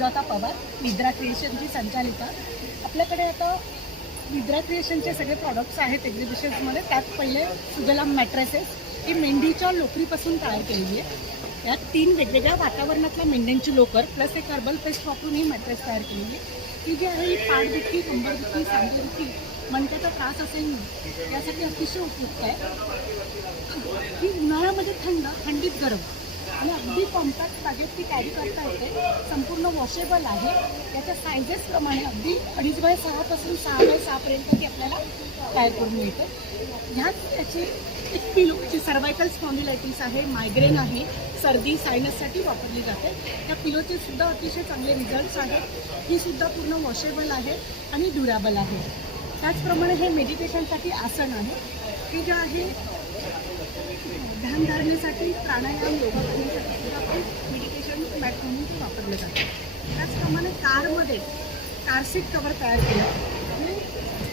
सुजाता पवार, निद्रा क्रिएशनची संचालिका. आपल्याकडे आता निद्रा क्रिएशनचे सगळे प्रॉडक्ट्स आहेत एक्झिबिशन्समध्ये. त्यात पहिले सुजलाम मॅट्रेसेस ही मेंढीच्या लोकरीपासून तयार केलेली आहे. यात 3 वेगवेगळ्या वातावरणातल्या मेंढ्यांची लोकर प्लस एक हर्बल पेस्ट वापरून ही मॅट्रेस तयार केलेली आहे. ही जी आहे ही पाठदुखी, कंबरदुखी, सांधेदुखी, मणक्याचा त्रास असेल यासाठी अतिशय उपयुक्त आहे. ही उन्हाळ्यामध्ये थंडीत गरम आणि अगदी कॉम्पॅक्ट बॅगेत ती कॅरी करता येते. संपूर्ण वॉशेबल आहे. याच्या सायझेसप्रमाणे अगदी 2.5x6 पासून 6x6 पर्यंत ती आपल्याला तयार करून मिळते. ह्यात याची एक पिलोची सर्वायकल स्पॉन्डिलायटिस आहे, मायग्रेन आहे, सर्दी सायनससाठी वापरली जाते. त्या पिलोचे सुद्धा अतिशय चांगले रिझल्ट्स आहेत. ही सुद्धा पूर्ण वॉशेबल आहे आणि ड्युरेबल आहे. त्याचप्रमाणे हे मेडिटेशनसाठी आसन आहे. हे जे आहे ध्यानधारणेसाठी, प्राणायाम, योगा करण्यासाठी सुद्धा आपण मेडिटेशन मॅट म्हणून ते वापरलं जातं. त्याचप्रमाणे कारमध्ये कार सीट कवर तयार केलं. हे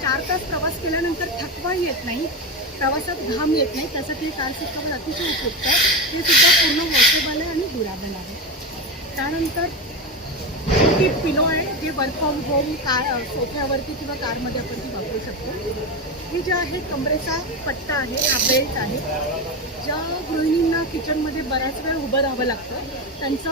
4 तास प्रवास केल्यानंतर थकवा येत नाही, प्रवासात घाम येत नाही, त्यासाठी कार सीट कवर अतिशय उपयुक्त आहे. हे सुद्धा पूर्ण वॉशेबल आहे आणि ड्युरेबल आहे. त्यानंतर ती पिलो आहे जे वर्क फ्रॉम होम सोफ्यावरती किंवा कारमध्ये आपण ती वापरू शकतो. ही जे आहे कमरेचा पट्टा आहे, हा बेल्ट आहे. ज्या गृहिणींना किचनमध्ये बऱ्याच वेळ उभं राहावं लागतं, त्यांचा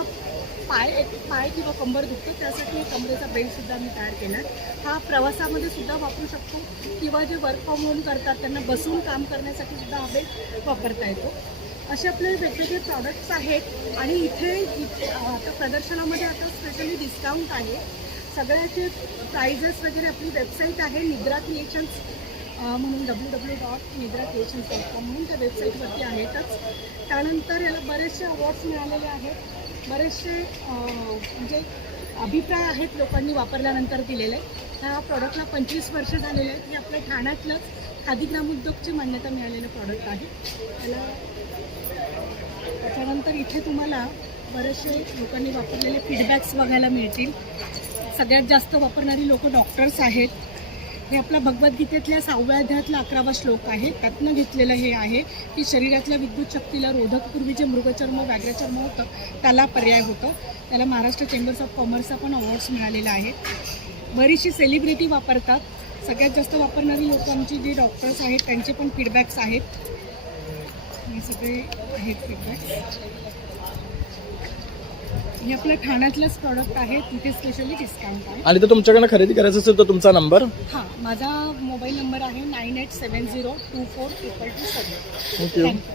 पाय किंवा कंबर दुखतं, त्यासाठी कमरेचा बेल्टसुद्धा मी तयार केला आहे. हा प्रवासामध्ये सुद्धा वापरू शकतो किंवा जे वर्क फ्रॉम होम करतात त्यांना बसून काम करण्यासाठी सुद्धा हा बेल्ट वापरता येतो. असे आपले वेगवेगळे प्रॉडक्ट्स आहेत. आणि इथे आता प्रदर्शनामध्ये आता स्पेशली डिस्काउंट आहे. सगळ्याचे प्राइजेस वगैरे आपली वेबसाईट आहे निद्रा क्रिएशन्स म्हणून www.nidracreations.com म्हणून त्या वेबसाईटवरती आहेतच. त्यानंतर याला बरेचसे अवॉर्ड्स मिळालेले आहेत. बरेचसे म्हणजे अभिप्राय आहेत लोकांनी वापरल्यानंतर दिलेले. ह्या प्रॉडक्टला 25 वर्ष झालेले आहेत. हे आपल्या ठाण्यातलंच खादी ग्रामोद्योगची मान्यता मिळालेलं प्रॉडक्ट आहे. त्याच्यानंतर इथे तुम्हाला बरेचसे लोकांनी वापरलेले फीडबॅक्स बघायला मिळतील. सगळ्यात जास्त वापरणारी लोक डॉक्टर्स आहेत. हे आपला भगवद्गीतेतल्या 6व्या अध्यायातला 11वा श्लोक आहे. त्यातनं घेतलेलं हे आहे की शरीरातल्या विद्युत शक्तीला रोधक पूर्वी जे मृगचर्म, व्याघ्रचर्म होतं त्याला पर्याय होतं. त्याला महाराष्ट्र चेंबर्स ऑफ कॉमर्सचा पण अवॉर्ड्स मिळालेला आहे. बरीचशी सेलिब्रिटी वापरतात. सगळ्यात जास्त वापरणारी लोक आमची जे डॉक्टर्स आहेत त्यांचे पण फीडबॅक्स आहेत. हे सगळे आहेत फीडबॅक्स. हे आपल्या ठाण्यातलंच प्रॉडक्ट आहे. तिथे स्पेशली डिस्काउंट आहे. आणि तर तुमच्याकडनं खरेदी करायचं असेल तर तुमचा नंबर? हां, माझा मोबाईल नंबर आहे 9870242227. थँक्यू. थँक्यू.